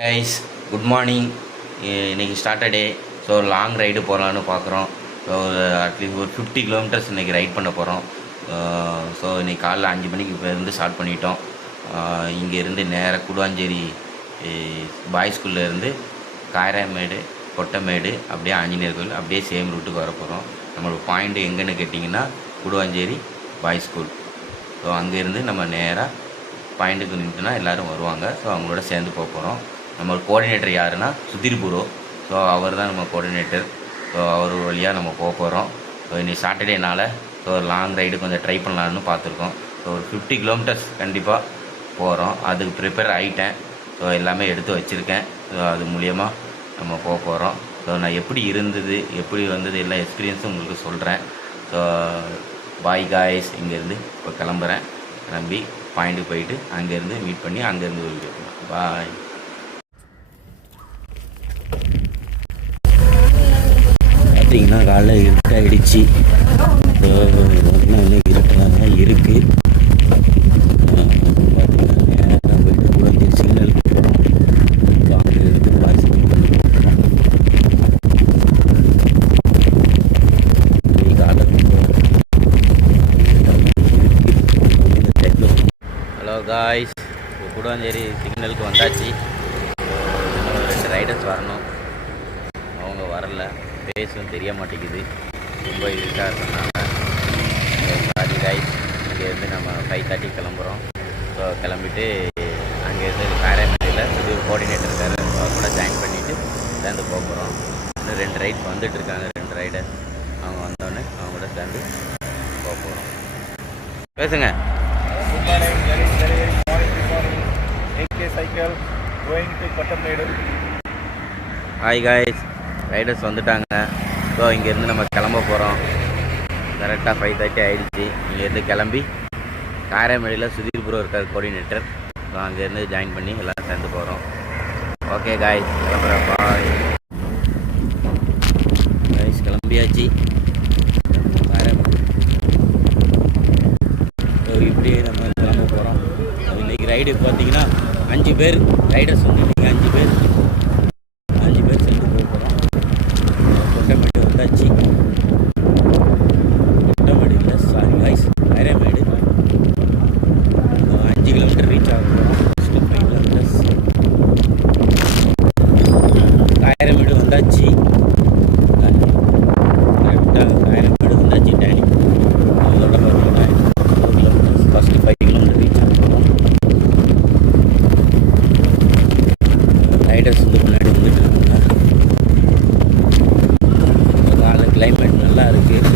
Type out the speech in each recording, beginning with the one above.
Guys, good morning. இன்றைக்கி Saturday. So long ride போகலான்னு பார்க்குறோம். ஸோ அட்லீஸ்ட் ஒரு 50 கிலோமீட்டர்ஸ் இன்றைக்கி ரைட் பண்ண போகிறோம். ஸோ இன்றைக்கி காலைல 5 மணிக்கு இப்போ இருந்து ஸ்டார்ட் பண்ணிட்டோம். இங்கேருந்து நேராக குடுவாஞ்சேரி பாய்ஸ் ஸ்கூல்லேருந்து காயராமேடு, கொட்டமேடு, அப்படியே ஆஞ்சநேயர் கோயில், அப்படியே சேம் ரூட்டுக்கு வர போகிறோம். நம்மளோட பாயிண்ட் எங்கன்னு கேட்டிங்கன்னா குடுவாஞ்சேரி பாய்ஸ் ஸ்கூல். ஸோ அங்கேருந்து நம்ம நேராக பாயிண்ட்டுக்கு நின்றுனா எல்லோரும் வருவாங்க. ஸோ அவங்களோட சேர்ந்து போக போகிறோம். நம்ம கோஆர்டினேட்டர் யாருன்னா சுதீர் ப்ரோ. ஸோ அவர் தான் நம்ம கோஆர்டினேட்டர். ஸோ அவர் வழியாக நம்ம போக போகிறோம். ஸோ இன்றைக்கி சாட்டர்டேனால் ஸோ லாங் ரைடு கொஞ்சம் ட்ரை பண்ணலான்னு பார்த்துருக்கோம். ஸோ ஒரு 50 கிலோமீட்டர்ஸ் கண்டிப்பாக போகிறோம். அதுக்கு ப்ரிப்பேர் ஆகிட்டேன். ஸோ எல்லாமே எடுத்து வச்சுருக்கேன். ஸோ அது மூலியமாக நம்ம போக போகிறோம். ஸோ நான் எப்படி இருந்தது, எப்படி வந்தது, எல்லா எக்ஸ்பீரியன்ஸும் உங்களுக்கு சொல்கிறேன். ஸோ பாய் காய்ஸ், இங்கேருந்து இப்போ கிளம்புறேன். கிளம்பி பாயிண்ட்டுக்கு போயிட்டு அங்கேருந்து மீட் பண்ணி அங்கேருந்து வீடியோ பாய். பார்த்தீங்கன்னா காலைல இருட்டாகிடுச்சு. இன்னும் இருட்டாக தான் இருக்குது. பார்த்தீங்கன்னா நேராக போயிட்டு கூட சிக்னலுக்கு போகிறோம். அங்கே இருந்து பாய்ஸ் ஹலோ காய்ஸ், குடுவாஞ்சேரி சிக்னலுக்கு வந்தாச்சு. இன்னும் 2 ரைடர்ஸ் வரணும். அவங்க வரல, ஃபேஸும் தெரிய மாட்டேங்குது. ரொம்ப இருட்டாக இருக்கிறனால சாரி காய்ஸ். இங்கேருந்து நம்ம 5:30 கிளம்புறோம். ஸோ கிளம்பிட்டு அங்கேருந்து காரைமேடியில் சுதீர் கோஆர்டினேட்டர் இருக்கார். அவர் கூட ஜாயின் பண்ணிவிட்டு சேர்ந்து போக போகிறோம். இன்னும் 2 ரைட் வந்துட்டுருக்காங்க, 2 ரைடர். அவங்க வந்தோடனே அவங்க கூட சேர்ந்து போக போகிறோம். பேசுங்க. Good morning, very morning. Good morning. AK cycle going to Kottamedu. Hi guys, Riders வந்துட்டாங்க. ஸோ இங்கேருந்து நம்ம கிளம்ப போகிறோம். கரெக்டாக 5:30 ஆகிடுச்சு. இங்கேருந்து கிளம்பி காரைமேடியில் சுதீர் ப்ரோ இருக்கார் கோஆர்டினேட்டர். ஸோ அங்கேருந்து ஜாயின் பண்ணி எல்லாம் சேர்ந்து போகிறோம். ஓகே காய்ஸ், கிளம்புறேன். பாய் காய்ஸ், கிளம்பியாச்சு. காரைமேடு இப்படியே நம்ம கிளம்ப போகிறோம். இன்றைக்கி ரைடு பார்த்தீங்கன்னா 5 பேர் ரைடர்ஸ் வந்து இன்றைக்கி 5 பேர் சேர்ந்து போக போகிறோம். கொட்டமேடு வந்தாச்சு. கொட்டமேடு இல்லை, sorry guys, Karaimedu. 5 kilometre reach ஆக போகிறோம். 5 கிலோமீட்டர்ஸ் காரைமேடு வந்தாச்சு. கரெக்டாக காரைமேடு வந்தாச்சு. டேனி அதோட பார்த்தீங்கன்னா 4 கிலோமீட்டர்ஸ், ஃபஸ்ட்டு 5 கிலோமீட்டர் ரீச் ஆக போகிறோம். ரைடர்ஸ் வந்து முன்னாடி வந்துட்டு இருக்காங்க. காலை கிளைமேட் நல்லா இருக்குது,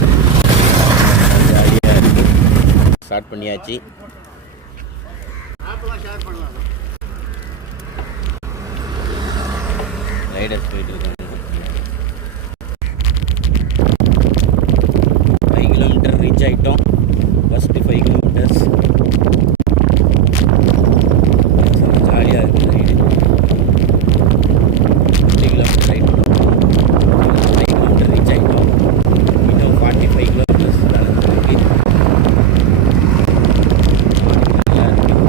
ஜாலியாக இருக்குது. ஸ்டார்ட் பண்ணியாச்சு. ரைடர்ஸ் போயிட்டு இருக்காங்க. 5 கிலோமீட்டர் ரீச் ஆகிட்டோம். ஃபஸ்ட்டு 5 கிலோமீட்டர்ஸ் ஜாலியாக இருக்குது ரைடு. 50 கிலோமீட்டர் ரைட் பண்ணோம். 5 கிலோமீட்டர் ரீச் ஆகிட்டோம். இன்னும் 45 கிலோமீட்டர்ஸ் இருக்குது. நல்லா இருக்குது.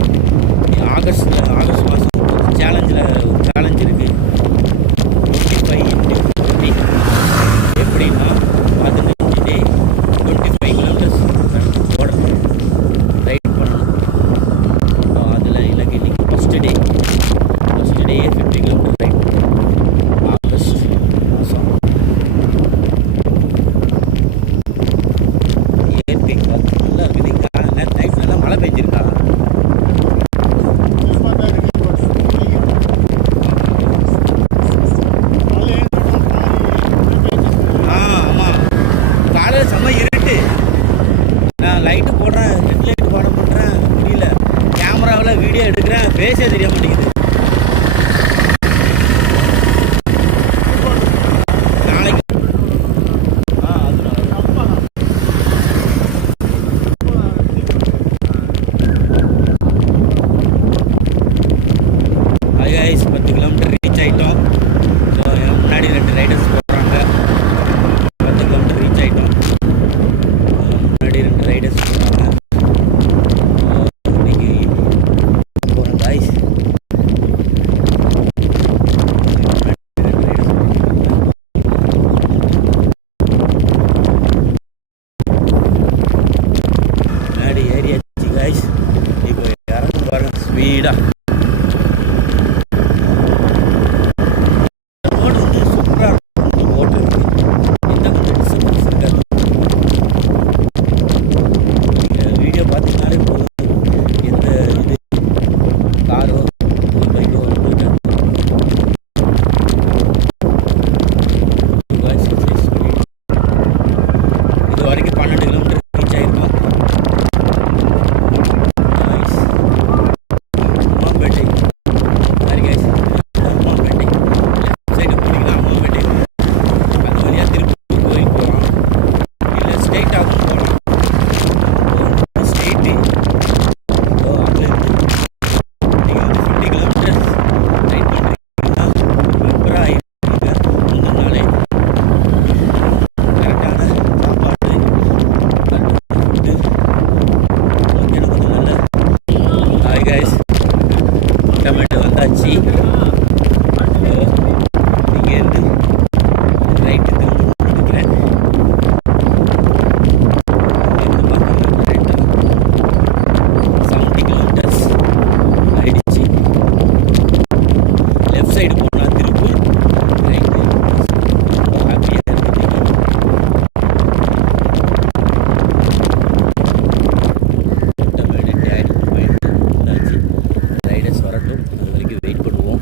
ஆகஸ்ட் மாதம் சேலஞ்ச் இருக்குது. 25 ஸ்பீடா. ரோடு வந்து சூப்பராக இருக்கும் ஓட்டுறதுக்கு, எந்த கொஞ்சம் டிஸ்டர்பன்ஸ் இருக்காது. நீங்கள் வீடியோ பார்த்தீங்கன்னாலே போதும், எந்த இது காரோ பைக்கோ வந்து இது வரைக்கும் 12 கிலோமீட்டர் ரீச் ஆகிருக்கோம். Ammapettai sorry guys, Ammapettai left side போனீங்கன்னா அம்மாப்பேட்டை அந்த வழியாக திருப்பூர் கோயில் போகலாம், இல்லை ஸ்ட்ரெயிட்டாகவும் போகலாம். ஸ்ட்ரெயிட்டு அங்கே நீங்கள் வந்து 50 கிலோமீட்டர் ரைட் பண்ணுறீங்கன்னா சூப்பராக ஆகிடுங்க. முந்தின நாளே கரெக்டான சாப்பாடு ஃபுட்டு ஓகேன்னு கொஞ்சம் நல்ல. ஹாய் கைஸ், டொமேட்டோ வந்தாச்சு. இங்கேருந்து ரைட்டு திரும்ப நினைக்கிறேன். இங்கேருந்து பார்த்தீங்கன்னா கரெக்டாக 70 கிலோமீட்டர்ஸ் ஆயிடுச்சு. லெஃப்ட் சைடு போனால் திருப்பூர், ரைட்டு ரொம்ப ஹாப்பியாக இருக்குது. டொமேட்டோ டேடி பாயிண்ட் வந்தாச்சு. ரைடர்ஸ் வரட்டும், அது வரைக்கும் வெயிட் பண்ணுவோம்.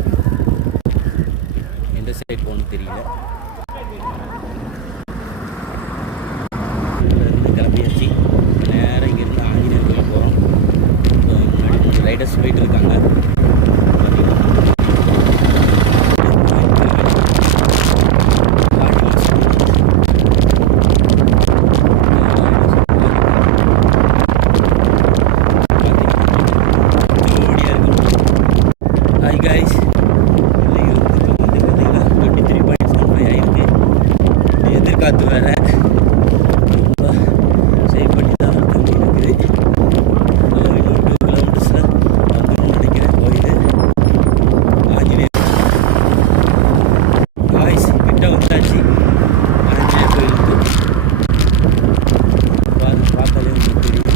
எந்த சைட் போகணும்னு தெரியல. இங்கேருந்து கிளம்பியாச்சு. நேராக இங்கேருந்து ஆஞ்சநேயர் கோயில் போகிறோம். முன்னாடி ரைடர்ஸ் போயிட்டு இருக்காங்க. பார்த்தீங்கன்னா ஹாய் கைஸ், வந்து பார்த்தீங்கன்னா 23.75 ஆயிருக்கு. எதிர்காத்து வேற ரொம்ப சேவ் பண்ணி தான் இருக்குது. இன்னும் 2 கிலோமீட்டர்ஸில் வந்துடும் நினைக்கிறேன் கோயில் ஆஞ்சநேயர். காய்ஸ் கிட்ட வந்தாச்சு ஆஞ்சநேயர் கோயிலுக்கு. பார்த்தாலே உங்களுக்கு தெரியும்,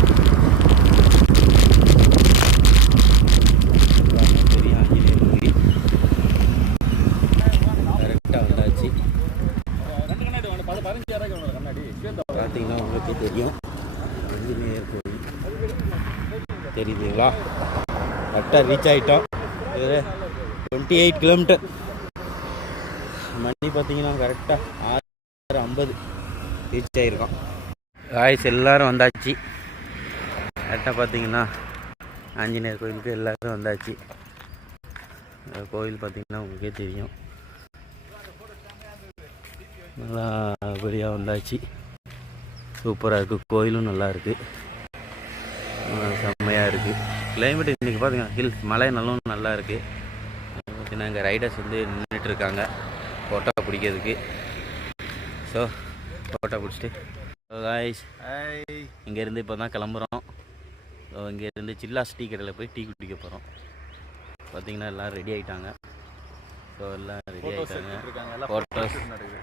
தெரியும் ஆஞ்சநேயர் கோயில். கரெக்டாக வந்தாச்சு. பார்த்தீங்கன்னா உங்களுக்கே தெரியும் ஆஞ்சநேயர் கோயில் தெரியுதுங்களா. கரெக்டாக ரீச் ஆகிட்டோம். இது 28 கிலோமீட்டர். மணி பார்த்தீங்கன்னா கரெக்டாக 6:50 ரீச் ஆகிருக்கோம். காய்ஸ் எல்லோரும் வந்தாச்சு. கரெக்டாக பார்த்தீங்கன்னா ஆஞ்சநேயர் கோயிலுக்கு எல்லோரும் வந்தாச்சு. கோயில் பார்த்தீங்கன்னா உங்களுக்கே தெரியும், நல்லா படியாக வந்தாச்சு. சூப்பராக இருக்குது, கோயிலும் நல்லா இருக்குது, செம்மையாக இருக்குது. கிளைமேட் இன்றைக்கி பார்த்தீங்கன்னா ஹில்ஸ் மலை நல்லா இருக்குது. பார்த்தீங்கன்னா இங்கே ரைடர்ஸ் வந்து நின்றுட்டு இருக்காங்க ஃபோட்டோ பிடிக்கிறதுக்கு. ஸோ ஃபோட்டோ பிடிச்சிட்டு காய்ஸ் இங்கேருந்து இப்போ தான் கிளம்புறோம். ஸோ இங்கேருந்து சில்லாஸ் டீ கடையில் போய் டீ குடிக்க போகிறோம். பார்த்தீங்கன்னா எல்லாம் ரெடி ஆகிட்டாங்க. ஸோ எல்லாம் ரெடி ஆகிட்டாங்க.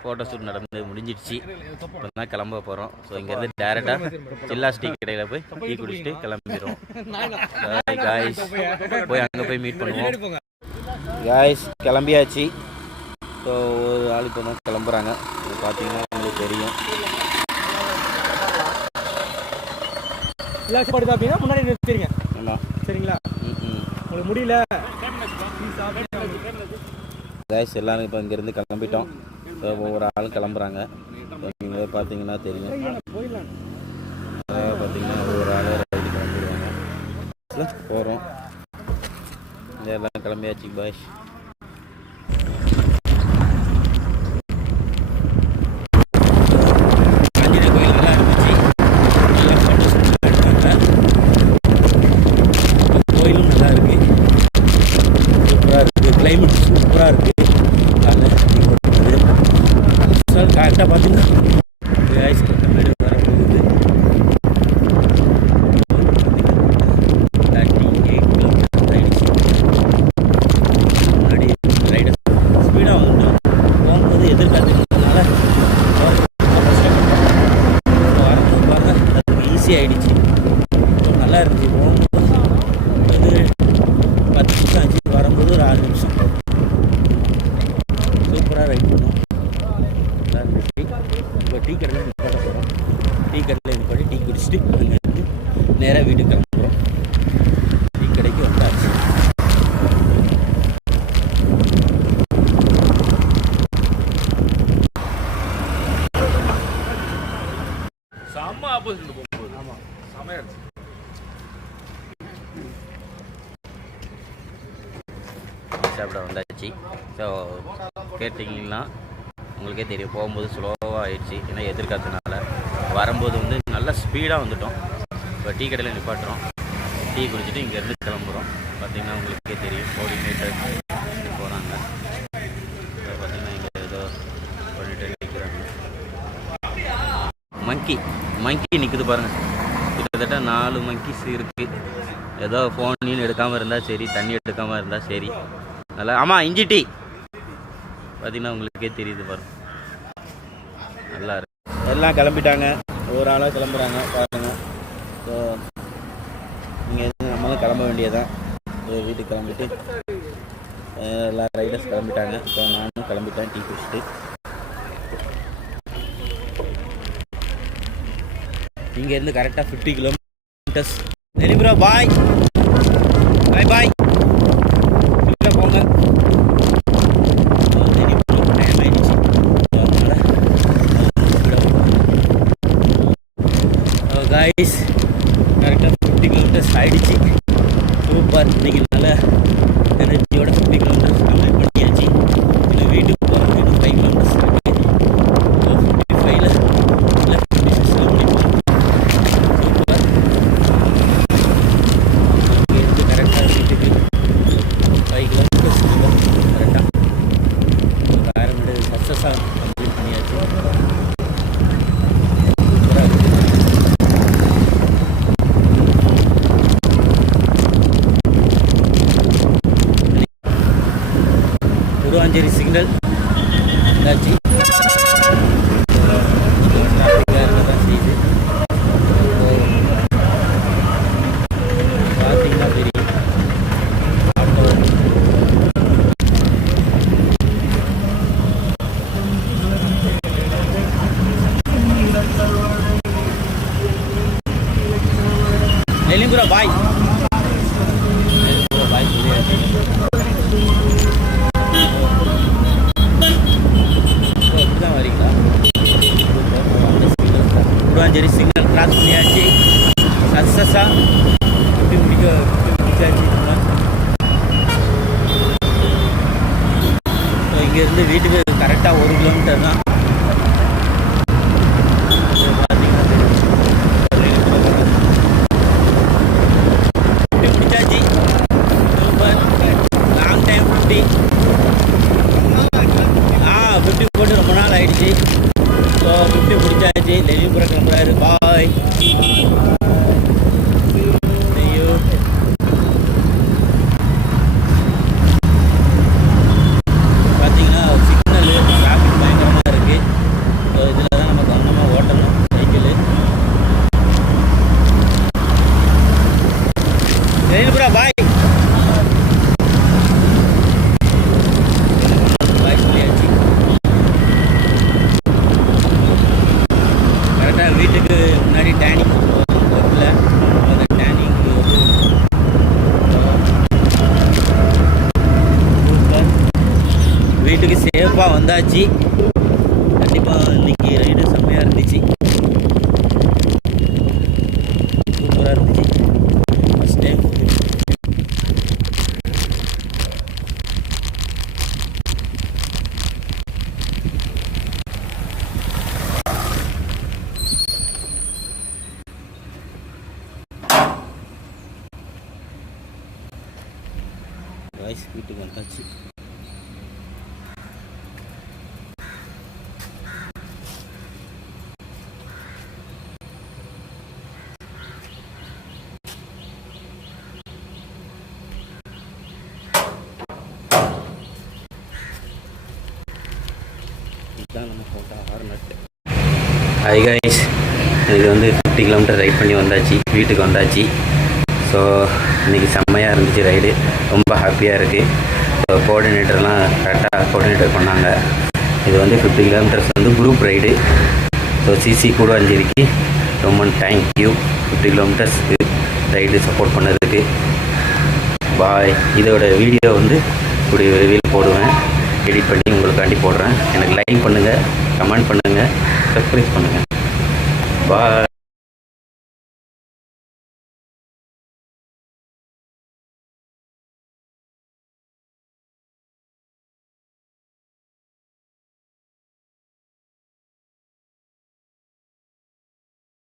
ஃபோட்டோ ஷூட் நடந்து முடிஞ்சிடுச்சு. இப்போ தான் கிளம்ப போகிறோம். ஸோ இங்கேருந்து டேரெக்டாக சில்லாஸ் டீ கடையில் போய் டீ குடிச்சிட்டு கிளம்பிடுவோம். காய்ஸ் போய் அங்கே போய் மீட் பண்ணுவோம். காய்ஸ் கிளம்பியாச்சு. ஸோ ஒரு ஆள் இப்போ தான் கிளம்புறாங்க. இது பார்த்தீங்கன்னா உங்களுக்கு தெரியும். அப்படின்னா முன்னாடி நிறுத்திடுங்க சரிங்களா. உங்களுக்கு முடியல. காய்ஸ் எல்லாரும் இப்போ இங்கேருந்து கிளம்பிட்டோம். ஸோ ஒவ்வொரு ஆளும் கிளம்புறாங்க. நீங்களே பார்த்தீங்கன்னா தெரியும். பார்த்தீங்கன்னா ஒவ்வொரு ஆளும் ரைடு கிளம்பிடுவாங்க. போகிறோம். எல்லாம் கிளம்பியாச்சு பாய். ஆஞ்சநேயர் கோயில் நல்லா இருந்துச்சு. நல்லா ஃபோட்டோ ஷூட் எடுத்தாங்க. கோயிலும் நல்லா இருக்குது, சூப்பராக இருக்குது. கிளைமேட் சூப்பராக இருக்குது. கரெக்டாக பார்த்தீங்கன்னா ஐஸ் கட்ட மேடு வர போகுது. 38 கிலோமீட்டர் ஆகிடுச்சு. முன்னாடி ரைடர் ஸ்பீடாக வந்துட்டு போகும்போது எதிர்காத்துக்கிறதுனால வரும்போது பாருங்க அதுக்கு ஈஸி ஆகிடுச்சு. நல்லா இருந்துச்சு. போகும்போது அது சாப்பிட வந்தாச்சு. ஸோ கேட்டிங்கன்னா உங்களுக்கே தெரியும், போகும்போது ஸ்லோவாக ஆயிடுச்சு. ஏன்னா எதிர்காத்தனால வரும்போது வந்து நல்லா ஸ்பீடாக வந்துட்டோம். இப்போ டீ கடையில் நிப்பாட்டுறோம், டீ குடிச்சிட்டு இங்கேருந்து கிளம்புறோம். பார்த்திங்கன்னா உங்களுக்கே தெரியும், கோஆர்டினேட்டர் போகிறாங்க. பார்த்திங்கன்னா இங்கே ஏதோ கோஆர்டினேட்டர் நிற்கிறாங்க. மங்கி நிற்குது பாருங்கள். கிட்டத்தட்ட 4 மங்கிஸ் இருக்குது. ஏதோ ஃபோன் எடுக்காமல் இருந்தால் சரி, தண்ணி எடுக்காமல் இருந்தால் சரி. நல்லா ஆமாம், இஞ்சி டீ பார்த்திங்கன்னா உங்களுக்கே தெரியுது பாருங்க, நல்லா இருக்கு. எல்லாம் கிளம்பிட்டாங்க, ஒரு ஆளாக கிளம்புறாங்க பாருங்கள். ஸோ இங்கே நம்மளும் கிளம்ப வேண்டியதான். வீட்டுக்கு கிளம்பிட்டு எல்லா ரைடர்ஸ் கிளம்பிட்டாங்க. ஸோ நானும் கிளம்பிட்டேன் டீ குடிச்சிட்டு. இங்கேருந்து கரெக்டாக 50 கிலோமீட்டர்ஸ். ப்ரோ பாய் பாய் பாய், போங்க. கைஸ் கரெக்டாக 50 கிலோமீட்டர்ஸ் ஆகிடுச்சு. சூப்பர். இன்றைக்கி நல்ல எனர்ஜியோட 50 கிலோமீட்டர்ஸ் கம்ப்ளீட் பண்ணியாச்சு. இன்னும் வீட்டுக்கு போகிறோம். இன்னும் 5 கிலோமீட்டர்ஸ் இருக்குது. 55ல் 56ல் முடிப்போம். சூப்பர். இங்கேருந்து கரெக்டாக வீட்டுக்கு 5 கிலோமீட்டர்ஸ் கரெக்டாக 1000 மீட்டர் சக்ஸஸாக கம்ப்ளீட் பண்ணியாச்சு. குருவாஞ்சேரி சிக்னல் என்னாச்சு, டிராஃபிக்காக இருக்க தான் செய்யுது. பார்த்தீங்கன்னா தெரியும், ஆட்டோ நெல்லிம்புரம் பாய் பாய் சொல்லியாச்சு. இப்படிதான் வரீங்களா? குருவாஞ்சேரி சிக்னல் கிராஸ் பண்ணியாச்சு. சக்ஸஸாக முடிச்சாச்சு. ஸோ இங்கேருந்து வீட்டுக்கு கரெக்டாக 1 கிலோமீட்டர் தான். முடிச்சாச்சு. லாங் டைம் 50 போட்டு ரொம்ப நாள் ஆகிடுச்சு. ஸோ 50 முடிச்சாச்சு. நெல்லிபுரம் கிளம்புறாரு. பாய். ஐயோ, பார்த்தீங்கன்னா சிக்னலு டிராஃபிக் பயங்கரமாக இருக்குது. ஸோ இதில் தான் நம்ம கவனமாக ஓட்டணும் சைக்கிள். நெல்லிபுரம் பாய் பாய் சொல்லியாச்சு. கரெக்டாக வீட்டுக்கு முன்னாடி டேனிங் ஒர்க்கில் அந்த டேனிங் வந்து வீட்டுக்கு சேஃபாக வந்தாச்சு. கண்டிப்பாக இன்னைக்கு ரைடு செம்மையாக இருந்துச்சு. சூப்பராக இருந்துச்சு. ஃபஸ்ட் டைம் வாய்ஸ் வீட்டுக்கு வந்தாச்சு. இதுதான் நம்ம போட்ட 6 நட்டு. ஹை கைஸ், இது வந்து 50 கிலோமீட்டர் ரைட் பண்ணி வந்தாச்சு. வீட்டுக்கு வந்தாச்சு. ஸோ இன்றைக்கி செம்மையாக இருந்துச்சு ரைடு. ரொம்ப ஹாப்பியாக இருக்குது. ஸோ கோஆர்டினேட்டர்லாம் கரெக்டாக கோஆர்டினேட்டர் பண்ணாங்க. இது வந்து 50 கிலோமீட்டர்ஸ் வந்து குரூப் ரைடு. ஸோ சிசி கூடுவாஞ்சேரிக்கு ரொம்ப தேங்க்யூ. 50 கிலோமீட்டர்ஸ்க்கு ரைடு சப்போர்ட் பண்ணதுக்கு. பாய். இதோட வீடியோ வந்து கூடிய விரைவில் போடுவேன். எடிட் பண்ணி உங்களுக்காண்டி போடுறேன். எனக்கு லைக் பண்ணுங்கள், கமெண்ட் பண்ணுங்கள், சப்ஸ்கிரைப் பண்ணுங்கள். பாய்.